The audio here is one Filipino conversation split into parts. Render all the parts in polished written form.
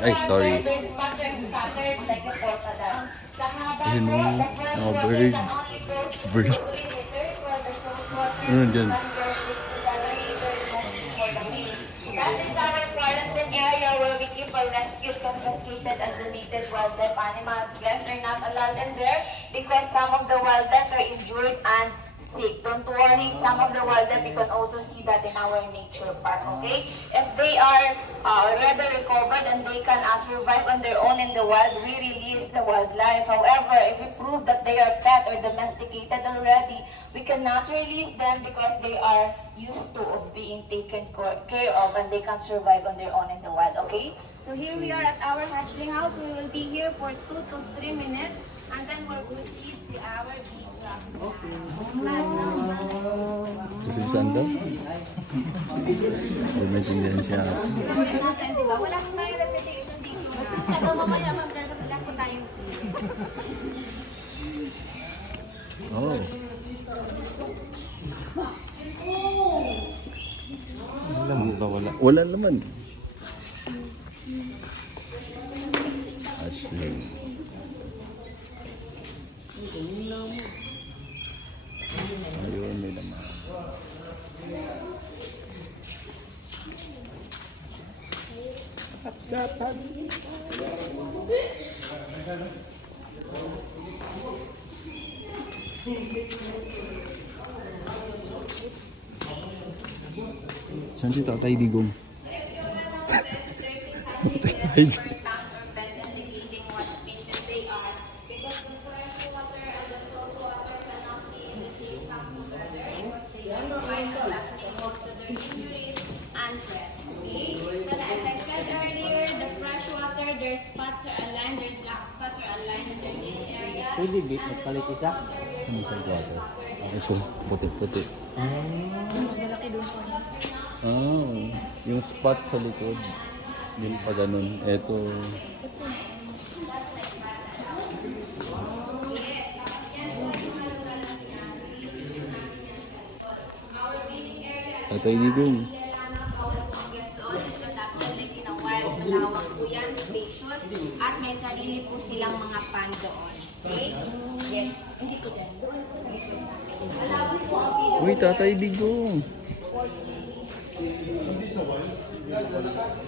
Ay, sorry. Ayun o, mga bird. Bird. Ano dyan? That is our quarantine area where we keep our rescued, confiscated, and deleted wildlife animals. Guests are not allowed in there because some of the wildlife are injured and sick. Don't worry, some of the wildlife you can also see that in our nature park, okay? If they are already recovered and they can survive on their own in the wild, we release the wildlife. However, if we prove that they are pet or domesticated already, we cannot release them because they are used to of being taken care of and they can survive on their own in the wild, okay? So here we are at our hatchling house. We will be here for 2 to 3 minutes and then we'll proceed to our big rock. Kasi saan daw? Ay, may tindihan siya. Diba? Wala po tayong reservation dito. Basta mamaya magdadala po tayong Oh. Wala. Wala naman. Ashley. Ayun, may naman. Sapad. Saan si Tatay Digong? Tatay Digong. Their spots are aligned, their black spots are aligned in their main area. Pwede bit, magpalit isa. Ano sa gato? Ito, puti-puti. Mas malaki doon po. Ah, yung spot sa likod. Yung pa ganun. Ito. Tatay Digong. Malawak po yan, spacious, at may sarili po silang mga pan doon. Okay? Yes. Hindi ko din. Doon po sa likod natin. Malawak po ang pinag- Uy, Tatay Digong.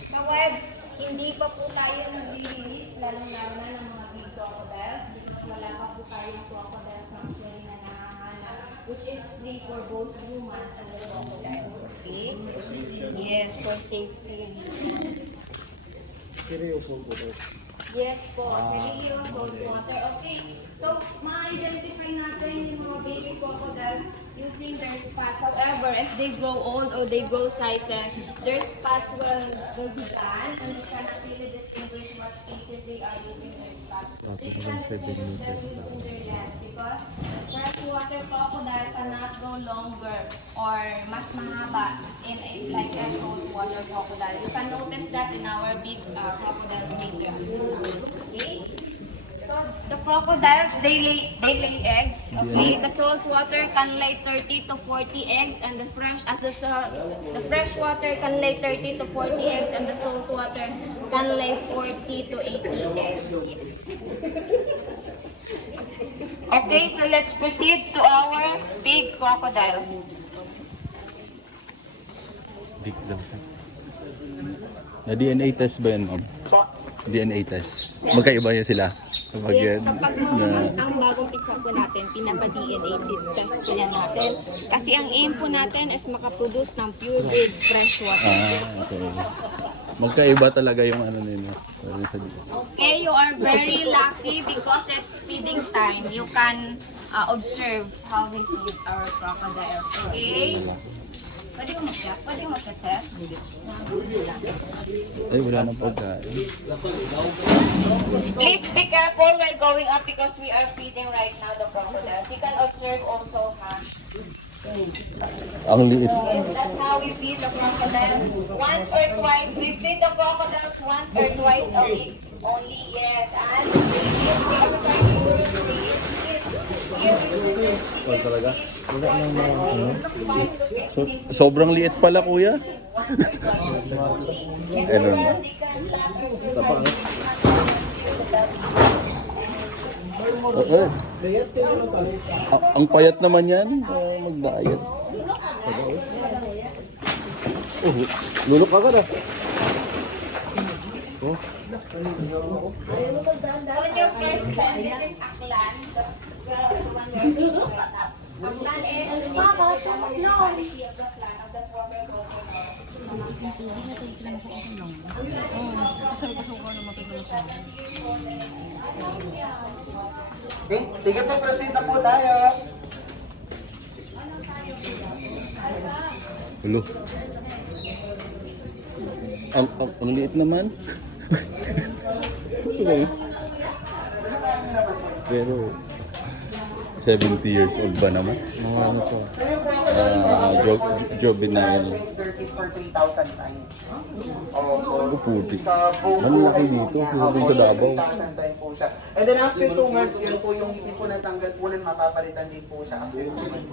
Sa web, hindi pa po tayo nag-release, lalong-lalo na ng mga big crocodiles, because wala pa po tayong crocodile sanctuary na nahahanap, which is free for both humans and the crocodiles. Okay? Yes, for safety. Seryoso po to. Yes po, Serio, salt water. Okay, so ma-identify natin yung mga baby crocodiles using their spots. However, as they grow old or they grow sizes, their spots will be gone and you cannot really distinguish what species they are using their spots. They can distinguish them using their lens because freshwater crocodile cannot grow longer or mas mahaba in like a saltwater crocodile. You can notice that in our big crocodiles later. Okay? So the crocodiles, they lay eggs. Okay, the salt water can lay 30 to 40 eggs, and the fresh water can lay 30 to 40 eggs, and the salt water can lay 40 to 80 eggs. Yes. Okay, so let's proceed to our big crocodile. Big lang siya. Na DNA test ba yan, ma'am? DNA test. Magkaiba yan sila. Kapag Yes, yan, kapag ang bagong isa po natin, pinapa-DNA test po yan natin. Kasi ang aim po natin is makaproduce ng pure breed fresh water. okay. Magkaiba talaga yung ano nila. Okay, you are very lucky because it's feeding time. You can observe how we feed our crocodiles. Okay? Pwede ko mag-check? Pwede ko mag-check, sir? Ay, wala nang pagkain. Please be careful while going up because we are feeding right now the crocodiles. You can observe also, Ang liit. Yes, that's how we feed the crocodiles. Once or twice. We feed the crocodiles once or twice a week. Only, yes. And Oh, talaga? Sobrang liit pala, kuya. Ano na? Ang payat naman yan. Mag-diet. Lulok ka na. On your first pen, this is Aklan. The one where we set up. Aklan is Mama, quality of the plan of the former governor. Okay, sige po, proceed na po tayo. Hello. Ang liit naman. Okay. Pero 70 years old ba naman? Ano to? Juvenile. 30 for 3,000 times. Ako puti. Sa buong Malaki buhay po dito. niya, Puro sa Davao. 3,000 times po siya. And then after 2 months, yan po yung hindi po natanggal po nun, mapapalitan din po siya after 2 months.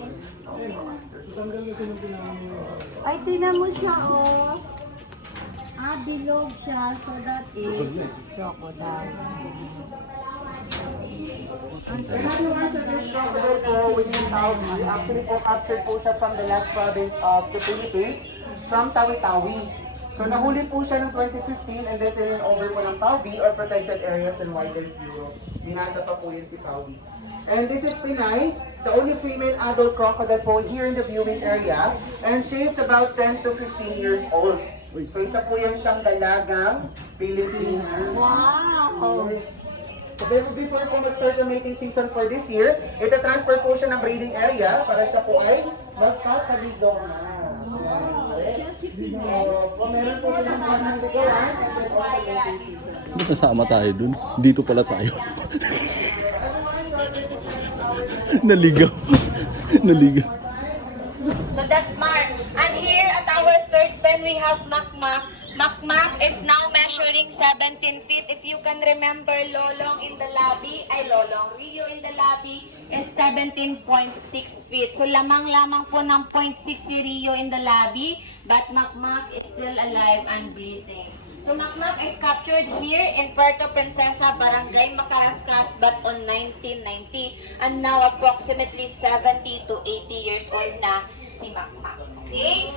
Ay, tinan mo siya, oh. Bilog siya. So that is crocodile. And everyone sa this crocodile po, William Tawi, actually po captured po siya from the last province of the Philippines, from Tawi-Tawi. So nahuli po siya ng 2015 and then turn over po ng Tawi or Protected Areas and Wildlife Bureau. Binata pa po yun si Tawi. And this is Pinay, the only female adult crocodile po here in the viewing area. And she is about 10 to 15 years old. So isa po yan siyang dalagang Filipina. Wow! Yes. So before po mag-start the mating season for this year, ita-transfer po siya ng breeding area para siya po ay magkakaligaw na. So, kung meron po silang plan ng ligawan, and then also mating season. Ba't nasama tayo dun? Dito pala tayo. Naligaw. Naligaw. So that's Mark. And here at our third pen, we have Makmak. Makmak is now measuring 17 feet. If you can remember, Lolong in the lobby, Rio in the lobby is 17.6 feet. So lamang-lamang po ng 0.6 si Rio in the lobby, but Makmak is still alive and breathing. So Makmak is captured here in Puerto Princesa, Barangay Macarascas, but on 1990, and now approximately 70 to 80 years old na si Makmak. Okay?